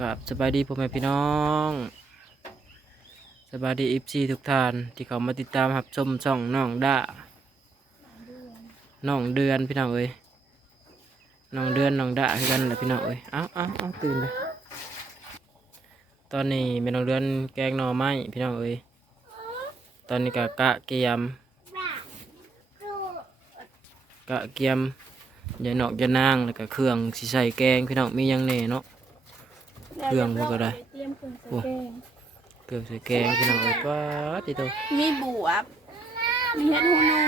กับสบายดีพ่อแม่พี่น้อง สบายดีอิฟซีทุกท่านที่เขามาติดตามรับชมช่องน้องด่าน้องเดือนพี่น้องเอ้ยน้องเดือนน้องด่าคือกันแหละพี่น้องเอ้ยเอ้าเอ้าเอ้าตื่นเลยตอนนี้เป็นน้องเดือนแกงหน่อไม้พี่น้องเอ้ยตอนนี้ก็กะเกียมกะเกียมยาหนอกยานางแล้วก็เครื่องสิใส่แกงพี่น้องมียังแหน่เนาะ เครื่องมันก็ได้ เตรียมเครื่องใส่แกงเครื่องใส่แกงพี่น้องเอ้ยป้าดติโตมีบวบ มีเห็ดหูหนู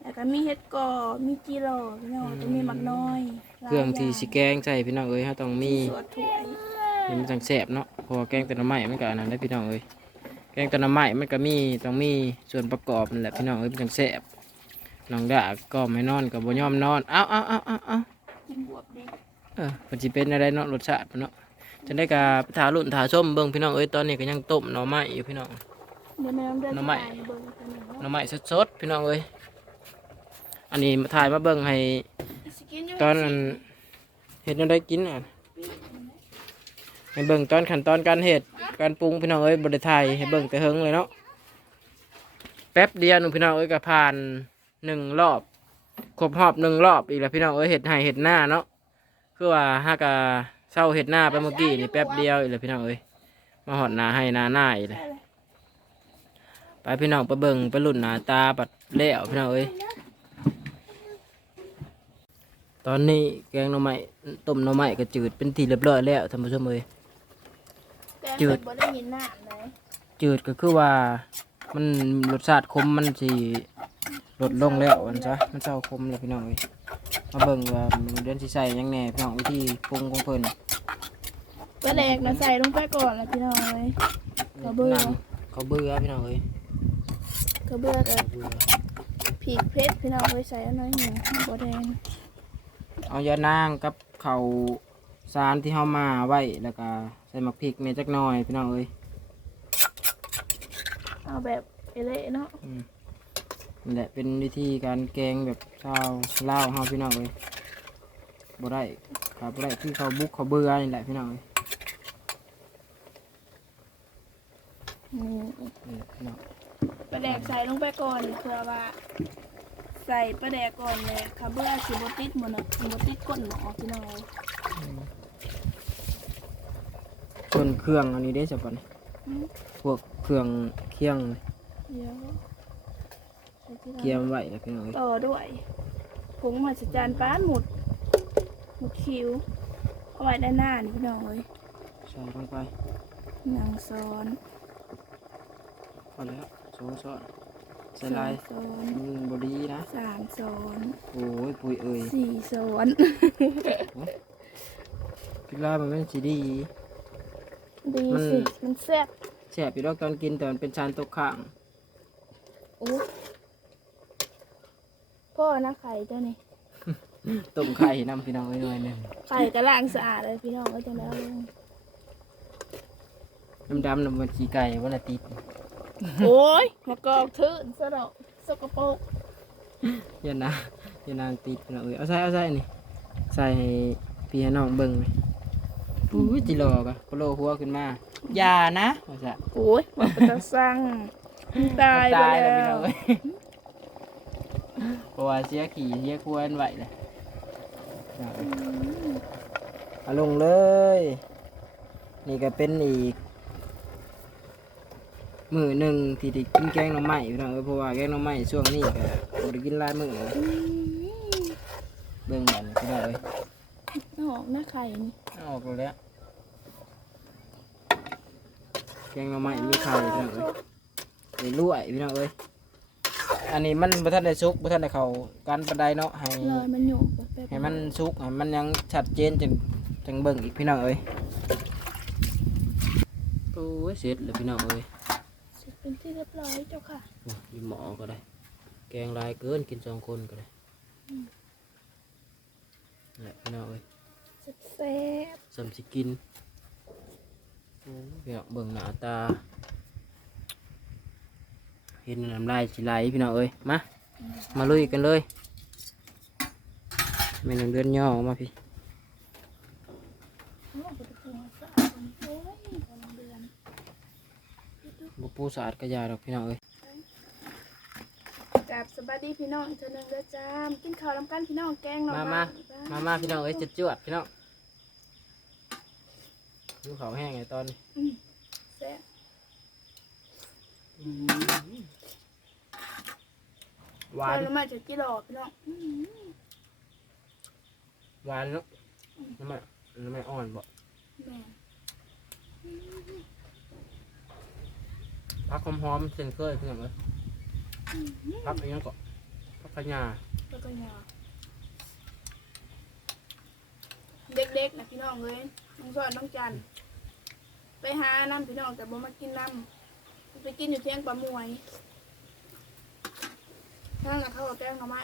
แล้วก็มีเห็ดกอมีจีโร่พี่น้องจะมีหมักน้อยเครื่องที่สิแกงใส่พี่น้องเอ้ยเฮาต้องมี สวดถ้วยเห็นมันจังแซ่บเนาะเพราะว่าแกงแต่ละไม้มันก็อันนั้นได้พี่น้องเอ้ยแกงแต่ละไม้มันก็มีต้องมีส่วนประกอบนั่นแหละพี่น้องเอ้ยมันจังแซ่บน้องด่าก็ไม่นอนก็บ่ยอมนอน เอ้าเอ้าเอ้าเอ้าเอ้ากินบวบเด็ก เออมันสิเป็นอะไรเนาะรสชาติมันเนาะจะได้กะถาลุ่นถาส้มเบิ่งพี่น้องเอ้ยตอนนี้ก็ยังต้มหน่อไม้อยู่พี่น้อง เดี๋ยวแม่น้ำเดือดน้ำใหม่จะเบิ่งกันหน่อยหน่อไม้สดๆพี่น้องเอ้ยอันนี้มาถ่ายมาเบิ่งให้สิกิยู่ตอนนั้นเห็ดยังได้กินอะให้เบิ่งตอนขั้นตอนการเห็ดการปรุงพี่น้องเอ้ยบริไทยให้เบิ่งแต่เฮิงเลยเนาะแป๊บเดียวหนูพี่น้องเอ้ยก็ผ่านหนึ่งรอบครบรอบหนึ่งรอบอีกแล้วพี่น้องเอ้ยเห็ดไห่เห็ดหน้าเนาะ คือว่าหากาเศร้าเห็ดหน้าไปเมื่อกี้นี่แป๊บเดียวอีกแล้วพี่น้องเอ้ยมาหอดหนาให้หนาหน้าอีกเลยไปพี่น้องไปเบิ่งไปลุ่นหนาตาปัดเลี้ยวพี่น้องเอ้ยตอนนี้แกงหน่อไม้ต้มหน่อไม้ก็จืดเป็นทีเรียบร้อยแล้วท่านผู้ชมเอ้ยแกงจืดเสร็จบ่ได้ยินน้ำเลยจืดก็คือว่ามันรสชาติคมมันสิลดลงแล้วอันซะมันเศร้าคมเลยพี่น้องเอ้ย มาเบิ่งว่าเดือนสิใส่หยังแหน่พี่น้องวิธีปรุงของเพิ่นปลาแดกนะใส่ลงไปก่อนแล้วพี่น้องเลยกระเบื้องน้ำเขาเบื่อพี่น้องเอ้ยกระเบื้องกับเขาเบื่อผีกเพชรพี่น้องเลยใส่อันน้อยหนึ่งบัวแดงเอายานางกับข้าวสารที่เฮามาไว้แล้วก็ใส่หมักพริกเมจักหน่อยพี่น้องเอ้ยเอาแบบเอเล่เนาะอืม นี่แหละเป็นวิธีการแกงแบบชาวลาวเฮาพี่น้องเลยบ่ได้ครับบ่ได้ที่เขาบุกเขาเบื่อนี่แหละพี่น้องเลยอืมนี่พี่น้องปลาแดกใส่ลงไปก่อนเพื่อว่า ใส่ปลาแดกก่อนเลยค่ะเบื่อสิบติดหมดเนาะสิบติดก้นหมอพี่น้องส่วนเครื่องอันนี้ได้สักปะเนี่ยอืมพวกเครื่องเคียง เดี๋ยวใส่ที่ เกียเรามไว้แล้วพี่น้องเลยต่อด้วยผงมหัศจรรย์ป้านหมุด หมุดคิ้วเอาไว้ด้านหน้านี่พี่น้องเลยใส่ลงไปหนังซ้อนพอแล้วโซ่ซ้อนใส่ลายสองซ้อนอืมบดีนะสามซ้อนโอ้ยปุยเอ้ยสี่ซ้อนคิดว่ามันเป็นสีดีดีมันสิมันแซ่บแสบอยู่ดอกตอนกินแต่มันเป็นชานตกข้างโอ้ พ่อนะไข่เจ้านี่ต้มไข่น้ำพี่น้องเอ้ยหน่อยหนึงไข่กระล่างสะอาดเลยพี่น้องก็จะแล้วลงน้ำดำน้ำมันขี้ไก่วันละติดโอ้ยมากอกทื่นสะดอกสกปรกอย่านะอย่านางติดนะเอ้ยเอาใส่เอาใส่นี่ใส่ให้พี่ให้น้องเบิ่งไหมอุ้ยจิโลกะโคโลหัวขึ้นมาอย่านะว่าซะโอ้ยมันเป็นตะสั่งมันตายไปตายแล้วแล้พี่น้วองเอ้ยเพ ราะว่าเสียขี่เสียควรไหวเลยเอาลงเลย นี่ก็เป็นอีก มือหนึ่งที่ได้กินแกงหน่อไม้พี่น้องเอ้ยเพราะว่าแกงหน่อไม้ช่วงนี้ก็บ่ได้กินหลายมื้อเลยอืมเบิ่งบัดนี้พี่น้องเอ้ยหอกหน้าไข่นี่เอาออกแล้ว แกงหน่อไม้มีไข่พี่น้องเอ้ยไปลวกพี่น้องเอ้ย อันนี้มันบ่ทันได้สุกบ่ทันได้เข้ากันปานใดเนาะให้ลอยมันหยกแบบแบบให้มันสุกให้มันยังชัดเจนจังจังเบิ่งอีกพี่น้องเอ้ยโอ้ยเสร็จแล้วพี่น้องเอ้ยเสร็จเป็นที่เรียบร้อยเจ้าค่ะโอ้ยมีหมอก็ได้ แกงหลายเกินกินสองคนก็ได้นั่นแหละพี่น้องเอ้ยแซ่บสำสิกินโอ้ยพี่น้องเบิ่งหน้าตา เห็นน้ำลายสิไหลพี่น้องเอ้ยมามาลุยกันเลยแม่นางเดือนย่อออกมาพี่โอ้ปฏิกูมาสะคนโอ้ยกำลังเดือนบุปูสะอาดกระยาดอกพี่น้องเอ้ยกับสวัสดีพี่น้องอีกเท่านึงเด้อจ้ามกินข้าวน้ำกันพี่น้องแกงหน่อมาไม้มามามาพี่น้องเอ้ยจุดจวดพี่น้องดูเขาวแห้งไงตอนนี้อืมแซ่บ หวานข้าวน้ำไม้จะกี่ดอกพี่น้องอืมหวานเนาะน้ำมันน้ำมันอ่อนบ่แม่พักหอมๆเส้นเคยพี่น้องเอ้ยพักอะไรยังก็พักขยาแล้วก็ยาเด็กๆนะพี่น้องเลยน้องสอนน้องจัน ไปหาน้ำพี่น้องแต่บ่มากินน้ำ ไปกินอยู่เที่ยงปลามวยนั่นแหละเขาเอาแกงหน่อไม้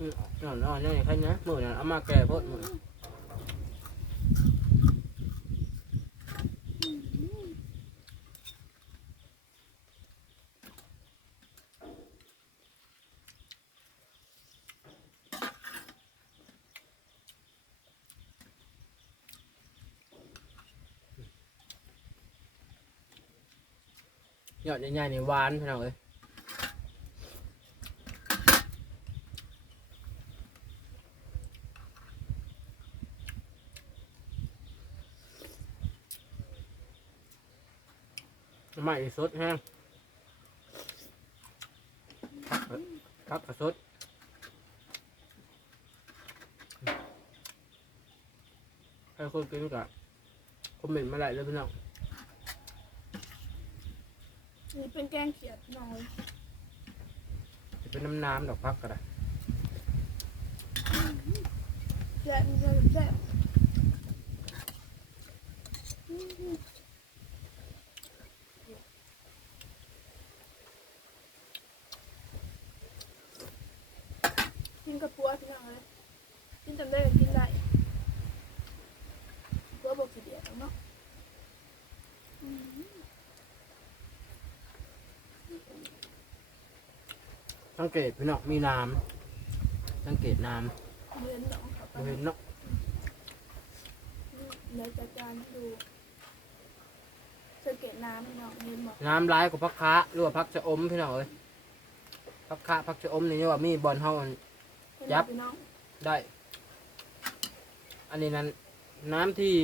อืมอ่อนอ่อนๆยังไงนะมือนั่นเอามาแก่พดมือห ยอดใหญ่ๆนี่หวานพี่น้องเอ้ยไม่สดแห้งครับสดให้คนกินกับคอมเมนต์มาได้เลยพี่น้อง นี่เป็นแกงเขียดพี่น้องเลยจะเป็นน้ำน้ำดอกพักก็ได้แซ่บมันจะแซ่บกินกับปัวพี่น้องเลยกินจำได้ก็กินได้ปัวบอกสิเดียดเนาะอืม สังเกตพี่น้องมีน้ำสังเกตน้เรียนน้องครับำเห็นเนาะเดี๋ยวจัดการให้ดูสังเกตน้ำพี่น้องเรียนบอกน้ำร้ายกว่าพักค้าหรือว่าพักจะอมพี่น้องเอ้ยพักค้าพักจะอมนี่ว่ามีบอลเฮาอัน ยับ พี่น้องได้ อันนี้นั้นน้ำที่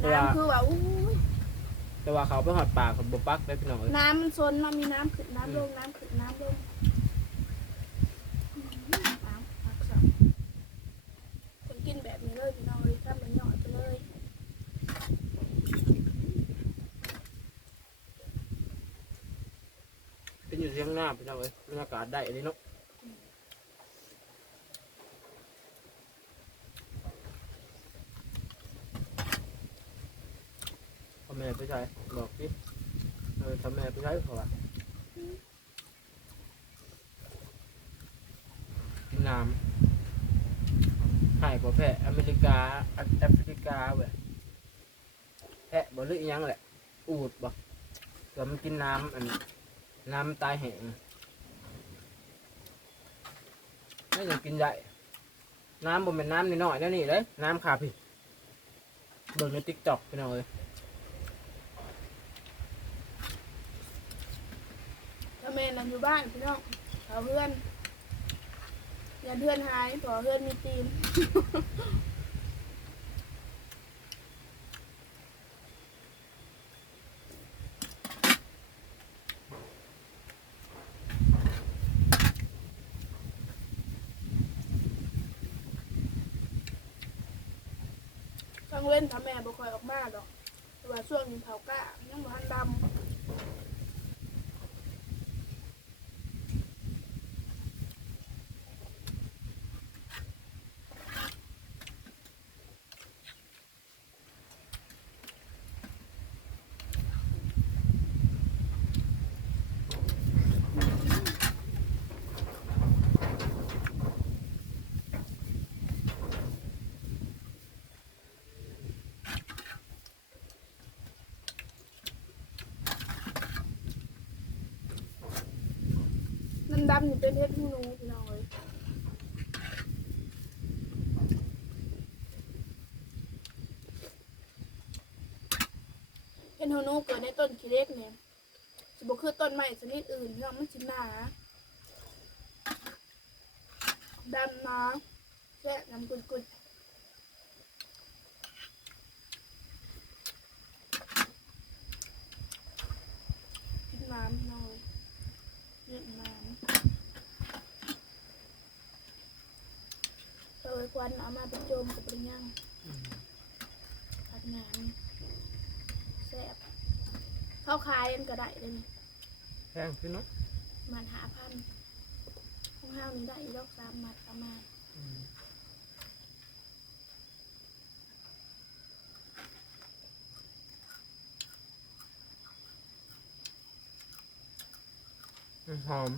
เวลาน้ำคือว่าอู้ย แต่ว่าเขาไปหอดปากของบปักได้พี่น้องเอ้ยน้ำมันซนเนามีน้ำขึ้นน้ำลงน้ำขึ้นน้ำลงอืมน้ำผักสับคนกินแบบนี้เลยพี่น้องเลยถ้ามันหยอดไปเลยเป็นอยู่เที่ยงหน้าพี่น้องเอ้ยบรรยากาศได้อันนี้เนาะพ่อแม่ไปใช้บอกสิเออทำแม่ไปใช้เขาว่ากินน้ำหายกว่าแพะอเมริกาแอฟริกาเว้ยแพะบ่หรืออิหยังแหละ อูดบ่แล้วมันกินน้ำอันน้ำตายแห้งไม่อยากกินใหญ่น้ำบ่เป็นน้ำนิดหน่อยๆนะนี่เลยน้ำขาพี่เบิ่งในติ๊กต็อกไปหน่อยถ้าแม่นั่นอยู่บ้านพี่น้องเอาเพื่อน อย่าเพื่อนหายขอเพื่อนมีทีมกังเว้นถ้าแม่บ่ค่อยออกมาดอกแต่ว่าช่วงนี้เผากะยังบ่ทันดำ ดำๆนี่เป็นเฮ็ดหนูพี่น้องเลยเฮ็ดหูนูเกิดในต้นขี้เหล็กเนี่ยสิบ่คือต้นไม้ชนิดอื่นพี่น้องมันสิหนาดำนะแซ่บน้ำกุดๆกินน้ำหน่อยเรียกน้ำเตยค วันเอามาเป็นโจมกับเป็นย่างผัดน้ำแซ่บเข้าคายกันก็ได้เลยนี่แพงพี่เนาะมันหาพันของห้าวนี้ได้อีกรอบสามมัดประมาณอืมหอม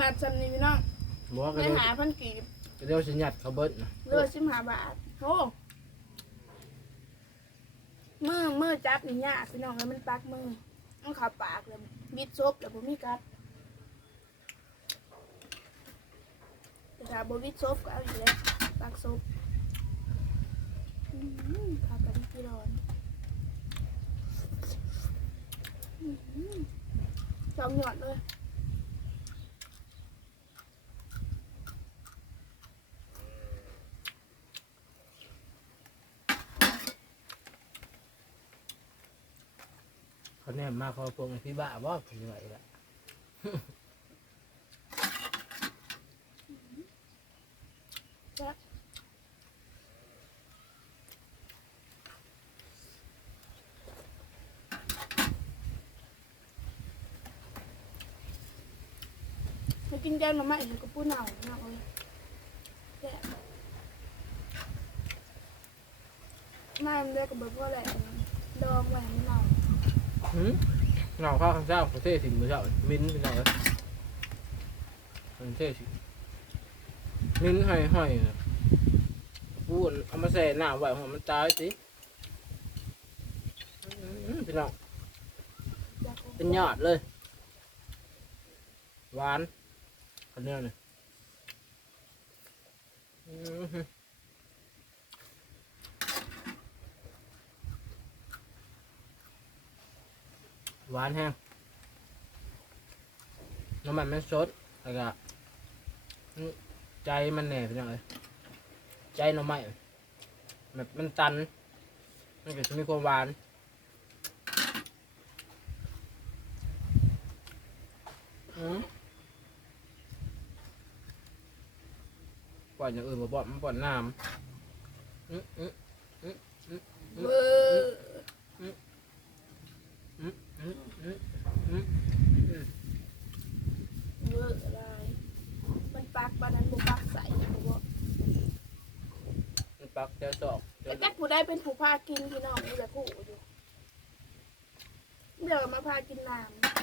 มัดจำนี้พี่น้องบอกว่าก็ไม่เดี๋ยวหาพันกีบก็เดี๋ยวสิหยัดเขาเบิดนะเลือดสิบห้าบาทโอ้มือมือจับนี่ยากพี่น้องแล้วมันปักมือมันเขับปากเลยบิดซบแล้วผมมีกัดแต่ถ้าบบิดซบก็เอาอยู่แล้วปักซบอืมขากันที่ร้อนอื้อหือจอมหยอดเลย เขาแน มมาเขาพวกพี่บ้าบ่คือไหวละมากินแกงหน่อไม้เห็นกับปูเน่าเน่าเลยแซ่บน้เลือดกับเบิร์ว่าอะไรดองไว้ให้มันเน่า หืมเงาข้าวข้างเจ้าเขาเท่สิมือเจ้ามิ้นท์พี่น้องเอ้ยมันเทสิมิ้นห้อยห้อยๆน่ะพูดเอามาใส่น้ำไว้หัวมันตายสิอื้อพี่น้องเป็นยอดเลย หวานคนเนี้ยนี่ง หวานแห้งน้ำมันมันสดแล้วก็ใจมันแหน่เป็นยังไงใจหน่อไม้แบบมันตัน มันก็จะมีความหวานอืมปล่อยอย่างอื่นมาบ่อนมันบ่อนน้ำอืมอืมเบออืมอืมอืมอืม เบอร์อะไรมันปักปานนั้นบุปักใส่ผมบอกมันปักเจ้าสอกเจ้าแต่แจ็คผู้ได้เป็นผู้พากินพี่น้องนี่จะผู้อยู่เดี๋ยวมาพากินน้ำ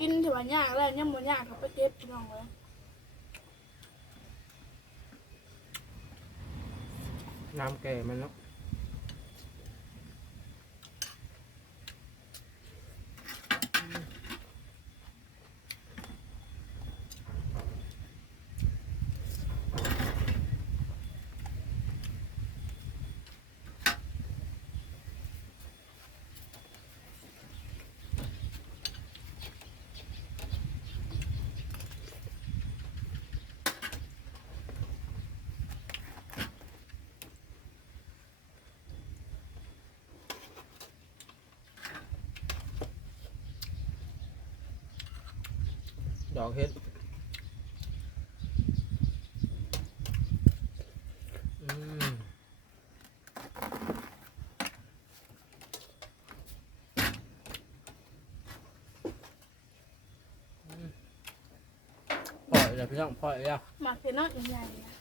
กินถือ ว่ายากแล้วยังมันยากเขาไปเก็บพี่น้องเลยน้ำแก่มันเนาะ ดอกเห็ดอืมอืมปล่อยแล้วพี่น้องปล่อยแล้วหมักเป็นนอกใหญ่ๆนะ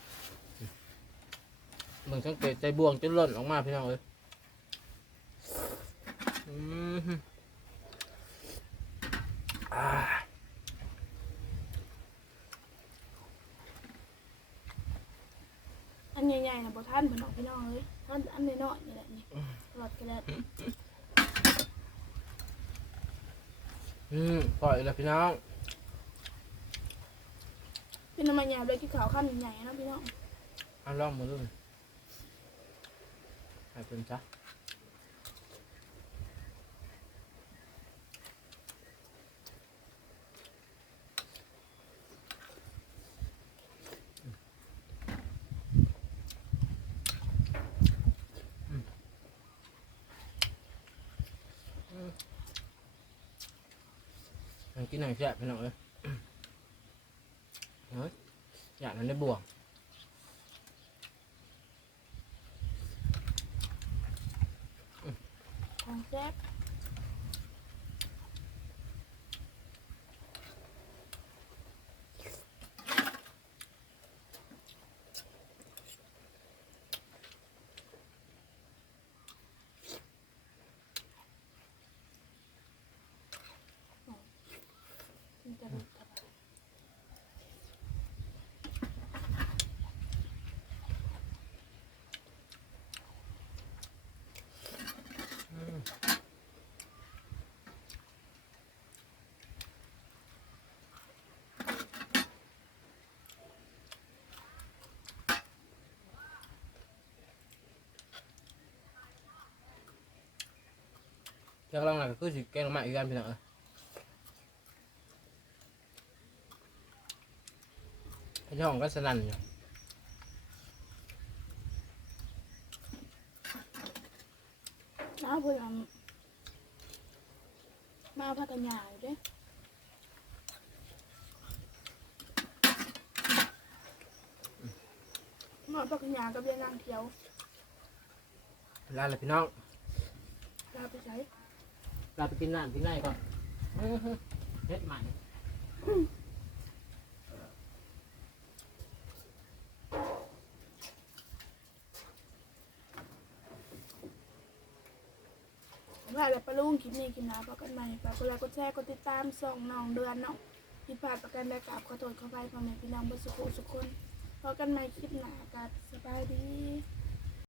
มึงสังเกตใจบวงจนหล่นออกมาพี่น้องเอ้ยอืมอ่า อัน ใหญ่ๆนะบ่ท่านเพิ่นออกพี่น้องเลยท่านอันน้อยๆนี่แหละนี่หลอดกระดาษอืมปล่อยแล้วพี่น้องเป็นน้ำมันหยาบเลยที่ขาวขั้นใหญ่ๆนะพี่น้องเอาลองมือดูให้เป็นจ้ะ กินหนังแซ่บพี่น้องเอ้ยเฮ้ยอยากนั้นได้บวงของแซ่บ จากหลังหลังก็คือสิแกงมาอีกกันพี่น้องเอ้ยพี่น้องก็สนั่นอยู่น้า เราไปกินน้ำกินไหนก่อนเฮ็ดใหม่ว่าอะไรปลาลุงคลิปนี้คลิปหน้าพบกันใหม่ฝากกดไลค์กดแชร์กดติดตามส่องน้องเดือนเนาะที่ผ่านประกันได้กราบขอโทษขอไปพ่อแม่พี่น้องบนสุขุสุขคนพบกันใหม่คลิปหน้ากันสบายดี